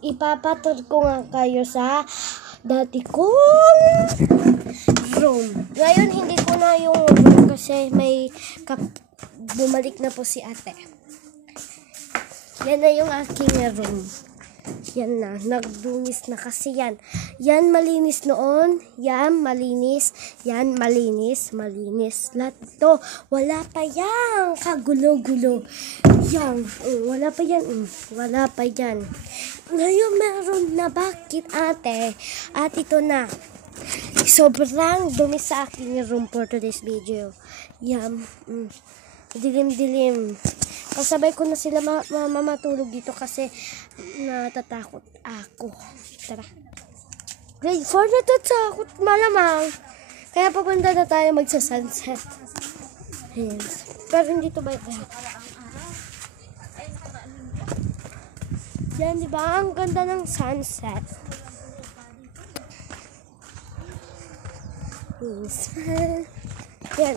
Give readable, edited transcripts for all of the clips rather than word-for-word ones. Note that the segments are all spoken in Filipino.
ipapatur ko nga kayo sa dati kong room. Ngayon, hindi ko na yung room kasi may bumalik na po si ate. Yan na yung aking room. Yan na, nagdumis na kasi yan. Yan malinis noon, yan malinis, yan malinis, malinis. Lahat ito, wala pa yan, kagulo-gulo. Yan, wala pa yan, wala pa yan. Ngayon meron na, bakit ate? At ito na, sobrang dumi sa aking room for today's video. Yan, dilim-dilim. Kasabay ko na sila matulog dito kasi natatakot ako. Tara. Grade 4 natatakot malamang. Kaya papunta na tayo magsa-sunset. Yes. Pero hindi to bike. Yan, di ba? Ang ganda ng sunset. Yes. Yan.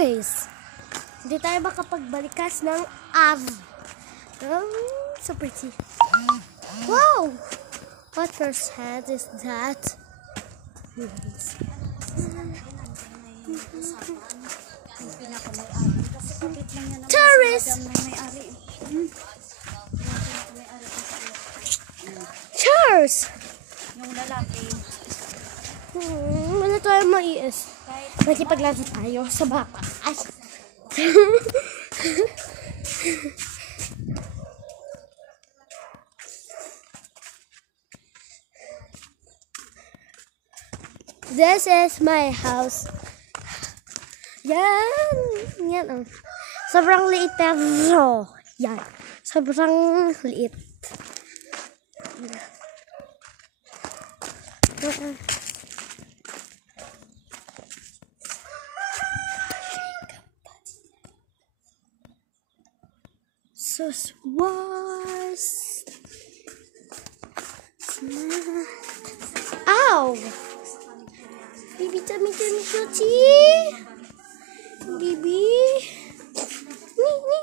Curious! Hindi tayo makapagbalikas ng so pretty. Wow! What percent is that? Tourist! Cheers! Yung lalaki. Wala tayo maiis. Nakipaglaro tayo sa baka. Ay! This is my house. Yan. Yan. Sobrang liit pero. Yan. Sobrang liit. Sus was. Ow! Bibi tummy shoti. Bibi. Ni.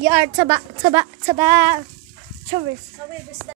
Yard taba. Chubis.